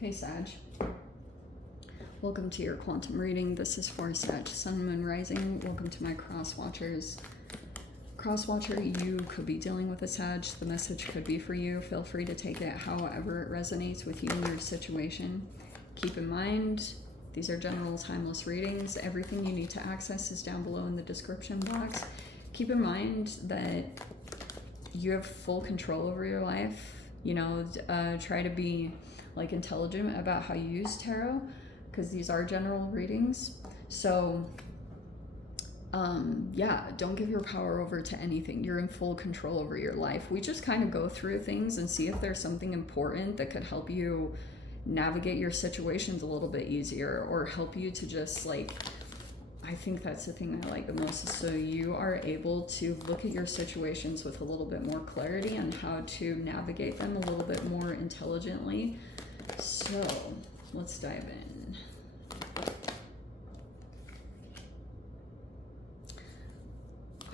Hey Sag, welcome to your quantum reading. This is for Sag, Sun, Moon, Rising. Welcome to my cross watchers. Cross watcher, you could be dealing with a Sag. The message could be for you. Feel free to take it however it resonates with you and your situation. Keep in mind, these are general timeless readings. Everything you need to access is down below in the description box. Keep in mind that you have full control over your life. You know, try to be like intelligent about how you use tarot, because these are general readings. So yeah, don't give your power over to anything. You're in full control over your life. We just kind of go through things and see if there's something important that could help you navigate your situations a little bit easier, or help you to just like, I think that's the thing I like the most, is so you are able to look at your situations with a little bit more clarity on how to navigate them a little bit more intelligently. So let's dive in.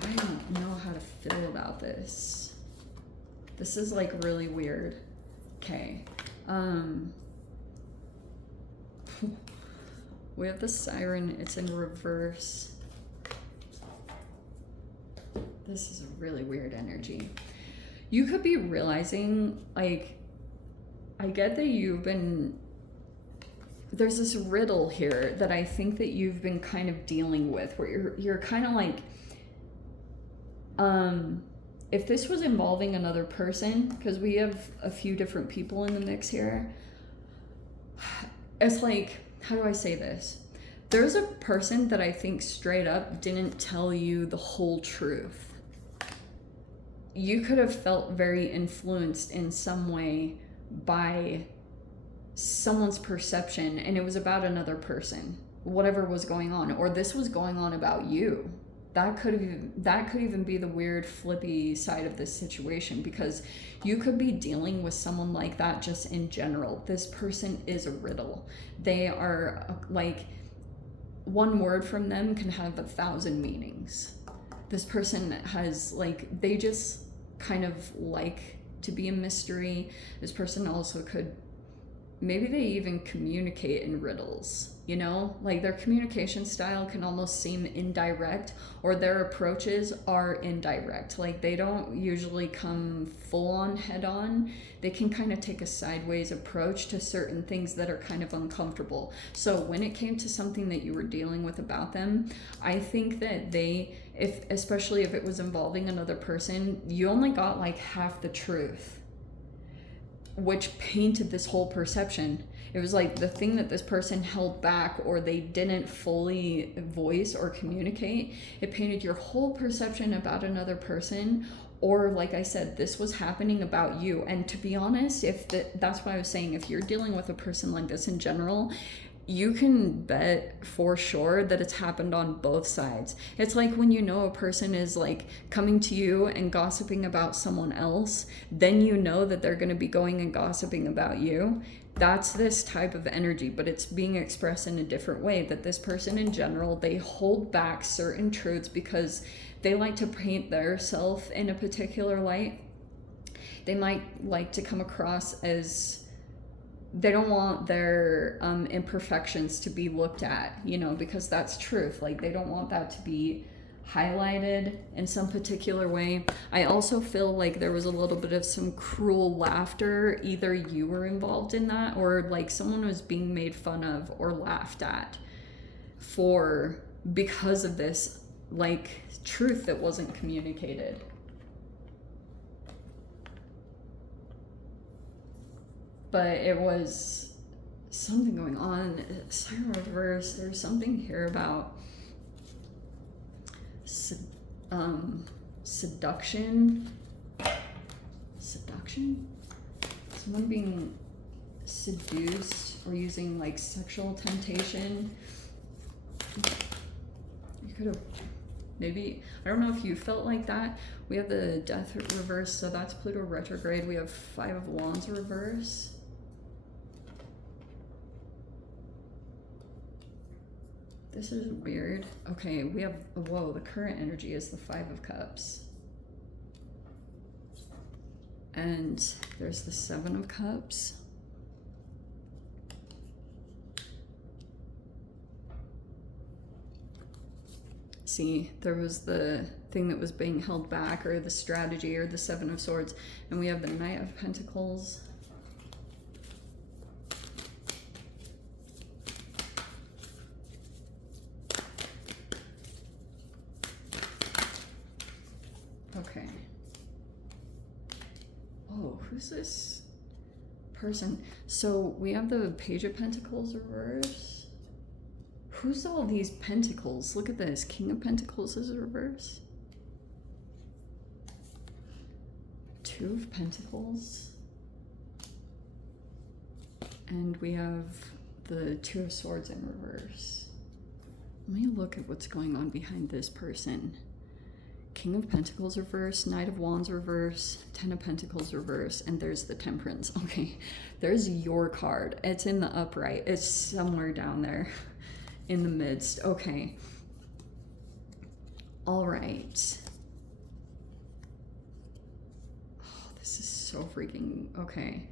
I don't know how to feel about this. This is like really weird. Okay. We have the Siren, it's in reverse. This is a really weird energy. You could be realizing, like, I get that you've been, there's this riddle here that I think that you've been kind of dealing with, where you're kind of like, if this was involving another person, because we have a few different people in the mix here, it's like, how do I say this? There's a person that I think straight up didn't tell you the whole truth. You could have felt very influenced in some way by someone's perception, and it was about another person, whatever was going on, or this was going on about you. That could even be the weird flippy side of this situation, because you could be dealing with someone like that just in general. This person is a riddle. They are like, one word from them can have 1,000 meanings. This person has like, they just kind of like to be a mystery. This person also could, maybe they even communicate in riddles, you know, like their communication style can almost seem indirect, or their approaches are indirect. Like they don't usually come full on head on. They can kind of take a sideways approach to certain things that are kind of uncomfortable. So when it came to something that you were dealing with about them, I think that especially if it was involving another person, you only got like half the truth, which painted this whole perception. It was like the thing that this person held back, or they didn't fully voice or communicate, it painted your whole perception about another person. Or like I said, this was happening about you. And to be honest, that's what I was saying, if you're dealing with a person like this in general, you can bet for sure that it's happened on both sides. It's like when you know a person is like coming to you and gossiping about someone else, then you know that they're going to be going and gossiping about you. That's this type of energy, but it's being expressed in a different way. That this person in general, they hold back certain truths because they like to paint their self in a particular light. They might like to come across as, they don't want their imperfections to be looked at, you know, because that's truth. Like they don't want that to be highlighted in some particular way. I also feel like there was a little bit of some cruel laughter. Either you were involved in that, or like someone was being made fun of or laughed at because of this like truth that wasn't communicated. But it was something going on. Siren reverse, there's something here about seduction. Someone being seduced or using like sexual temptation. You could have, maybe, I don't know if you felt like that. We have the Death reverse, so that's Pluto retrograde. We have 5 of Wands reverse. This is weird. Okay, we have, whoa, the current energy is the 5 of Cups. And there's the 7 of Cups. See, there was the thing that was being held back, or the strategy, or the Seven of Swords, and we have the Knight of Pentacles. Okay. Oh, who's this person? So we have the Page of Pentacles reverse. Who's all these pentacles? Look at this. King of Pentacles is reverse. Two of Pentacles. And we have the Two of Swords in reverse. Let me look at what's going on behind this person. King of Pentacles reverse, Knight of Wands reverse, Ten of Pentacles reverse, and there's the Temperance. Okay, there's your card. It's in the upright. It's somewhere down there in the midst. Okay. All right. Oh, this is so freaking... Okay.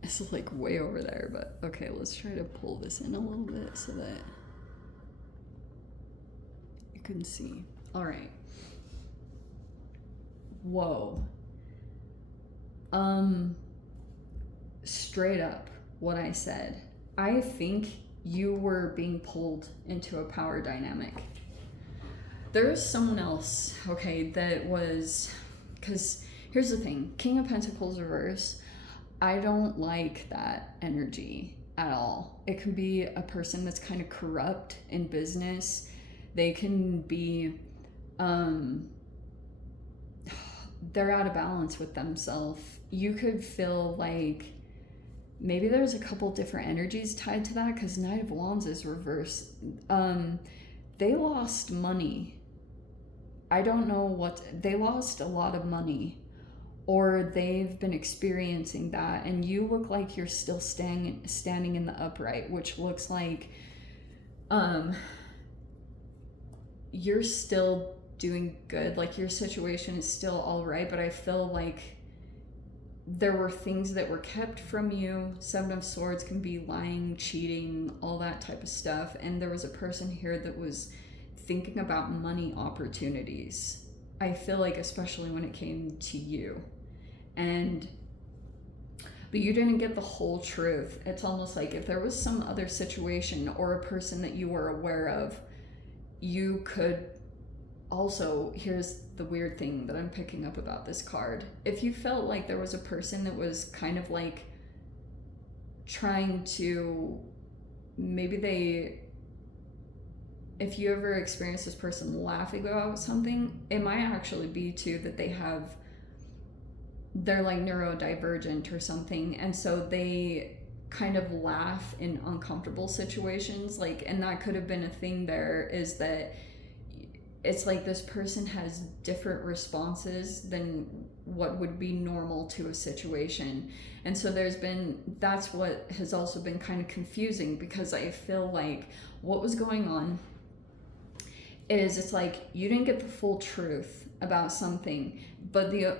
This is like way over there, but okay, let's try to pull this in a little bit so that you can see. All right. Whoa. Straight up what I said. I think you were being pulled into a power dynamic. There's someone else, okay, that was, because here's the thing, King of Pentacles reverse, I don't like that energy at all. It can be a person that's kind of corrupt in business. They can be, they're out of balance with themselves. You could feel like maybe there's a couple different energies tied to that, because Knight of Wands is reverse. They lost money. I don't know what, they lost a lot of money, or they've been experiencing that, and you look like you're still standing in the upright, which looks like you're still doing good, like your situation is still all right, but I feel like there were things that were kept from you. Seven of Swords can be lying, cheating, all that type of stuff, and there was a person here that was thinking about money opportunities. I feel like, especially when it came to you, but you didn't get the whole truth. It's almost like if there was some other situation or a person that you were aware of, you could also, here's the weird thing that I'm picking up about this card. If you felt like there was a person that was kind of like trying to, if you ever experience this person laughing about something, it might actually be too that they're like neurodivergent or something, and so they kind of laugh in uncomfortable situations, like, and that could have been a thing. There is that it's like this person has different responses than what would be normal to a situation, and so that's what has also been kind of confusing, because I feel like what was going on is it's like you didn't get the full truth about something,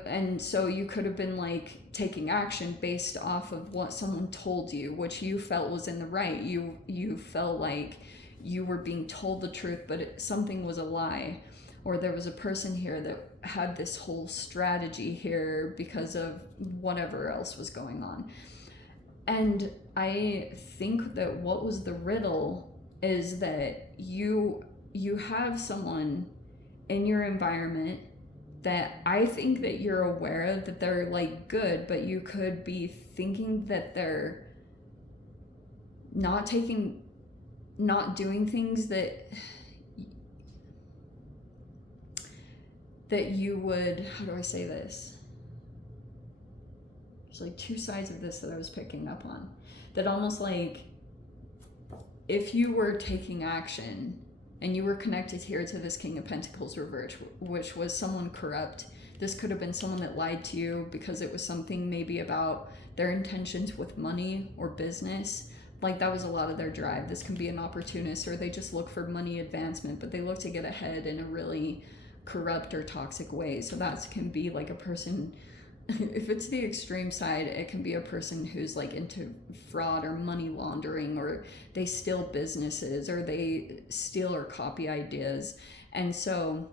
and so you could have been like taking action based off of what someone told you, which you felt was in the right. You felt like you were being told the truth, but something was a lie, or there was a person here that had this whole strategy here because of whatever else was going on. And I think that what was the riddle is that you have someone in your environment that I think that you're aware of, that they're like good, but you could be thinking that they're not doing things that you would, how do I say this? There's like two sides of this that I was picking up on. That almost like if you were taking action and you were connected here to this King of Pentacles reverse, which was someone corrupt. This could have been someone that lied to you because it was something maybe about their intentions with money or business. Like that was a lot of their drive. This can be an opportunist, or they just look for money advancement, but they look to get ahead in a really corrupt or toxic way. So that can be like a person if it's the extreme side, it can be a person who's like into fraud or money laundering, or they steal businesses, or they steal or copy ideas. And so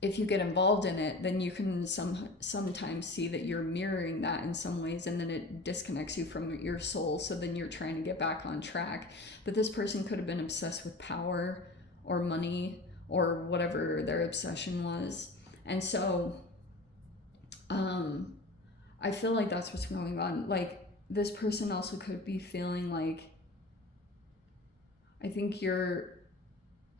if you get involved in it, then you can sometimes see that you're mirroring that in some ways, and then it disconnects you from your soul. So then you're trying to get back on track. But this person could have been obsessed with power or money or whatever their obsession was. And so I feel like that's what's going on. Like, this person also could be feeling like, I think you're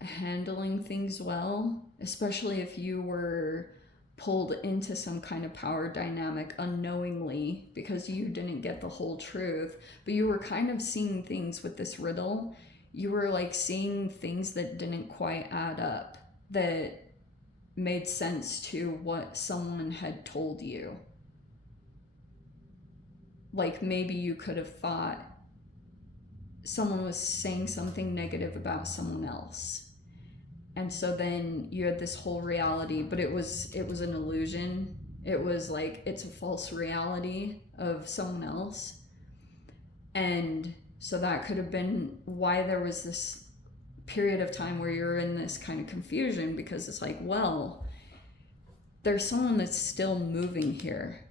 handling things well, especially if you were pulled into some kind of power dynamic unknowingly because you didn't get the whole truth, but you were kind of seeing things with this riddle. You were like seeing things that didn't quite add up, that made sense to what someone had told you. Like, maybe you could have thought someone was saying something negative about someone else, and so then you had this whole reality, but it was an illusion. It was like, it's a false reality of someone else. And so that could have been why there was this period of time where you're in this kind of confusion, because it's like, well, there's someone that's still moving here,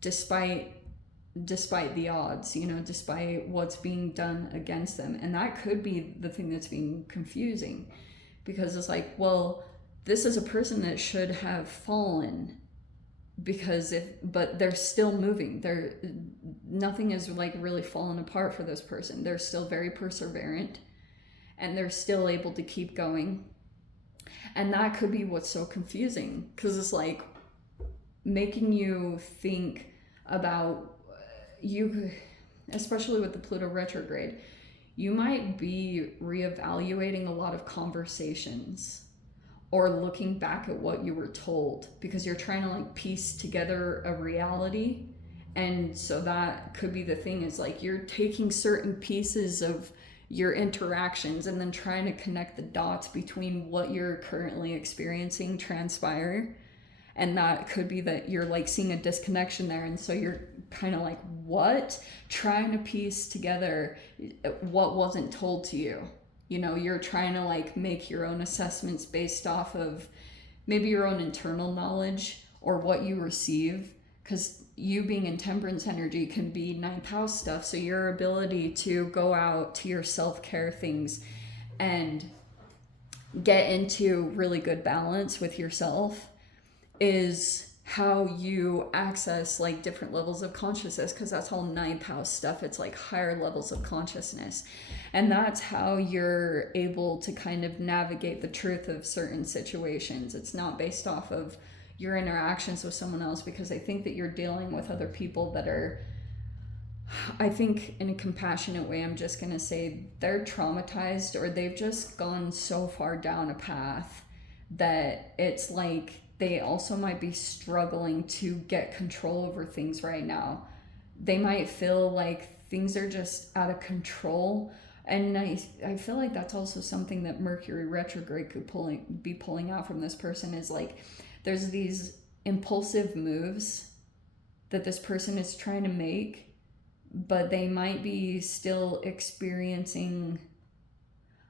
despite the odds, you know, despite what's being done against them. And that could be the thing that's being confusing, because it's like, well, this is a person that should have fallen, but they're still moving. Nothing is like really fallen apart for this person. They're still very perseverant, and they're still able to keep going. And that could be what's so confusing, because it's like making you think about you, especially with the Pluto retrograde, you might be reevaluating a lot of conversations or looking back at what you were told, because you're trying to like piece together a reality. And so that could be the thing, is like you're taking certain pieces of your interactions and then trying to connect the dots between what you're currently experiencing transpire. And that could be that you're like seeing a disconnection there. And so you're kind of like, what? Trying to piece together what wasn't told to you. You know, you're trying to like make your own assessments based off of maybe your own internal knowledge or what you receive. Because you being in temperance energy can be ninth house stuff. So your ability to go out to your self-care things and get into really good balance with yourself is how you access like different levels of consciousness, because that's all ninth house stuff. It's like higher levels of consciousness, and that's how you're able to kind of navigate the truth of certain situations. It's not based off of your interactions with someone else, because I think that you're dealing with other people that are, I think in a compassionate way, I'm just gonna say they're traumatized, or they've just gone so far down a path that it's like they also might be struggling to get control over things right now. They might feel like things are just out of control. And I feel like that's also something that Mercury retrograde could be pulling out from this person, is like there's these impulsive moves that this person is trying to make, but they might be still experiencing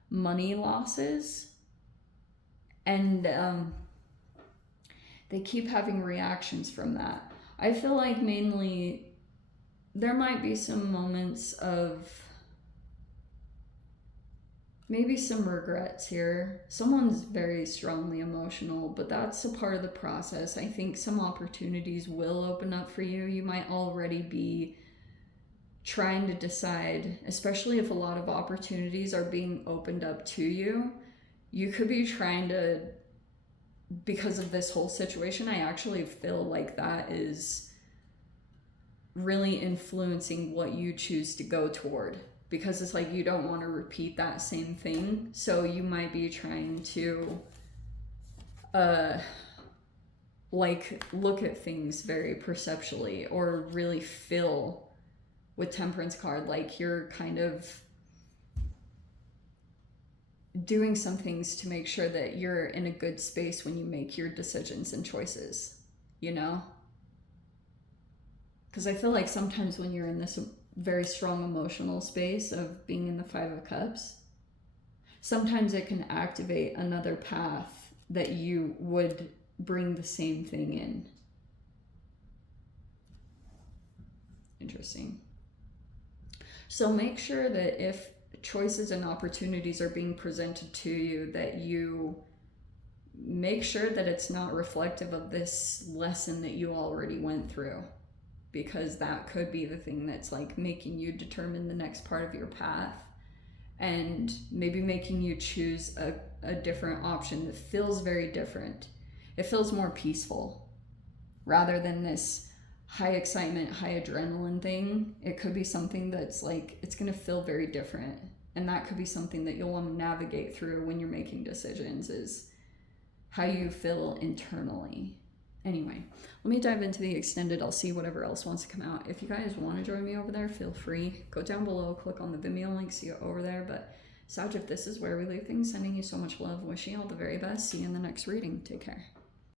money losses. And they keep having reactions from that. I feel like mainly there might be some moments of maybe some regrets here. Someone's very strongly emotional, but that's a part of the process. I think some opportunities will open up for you. You might already be trying to decide, especially if a lot of opportunities are being opened up to you. You could be trying to, because of this whole situation, I actually feel like that is really influencing what you choose to go toward, because it's like you don't want to repeat that same thing. So you might be trying to like look at things very perceptually, or really feel with Temperance card like you're kind of doing some things to make sure that you're in a good space when you make your decisions and choices. you know? Because I feel like sometimes when you're in this very strong emotional space of being in the Five of Cups, sometimes it can activate another path that you would bring the same thing in. Interesting. So make sure that if choices and opportunities are being presented to you, that you make sure that it's not reflective of this lesson that you already went through, because that could be the thing that's like making you determine the next part of your path, and maybe making you choose a different option that feels very different. It feels more peaceful rather than this high excitement, high adrenaline thing. It could be something that's like, it's going to feel very different. And that could be something that you'll want to navigate through when you're making decisions, is how you feel internally. Anyway, let me dive into the extended. I'll see whatever else wants to come out. If you guys want to join me over there, feel free. Go down below, click on the Vimeo link, see it over there. But Sag, if this is where we leave things, sending you so much love, wishing you all the very best. See you in the next reading. Take care.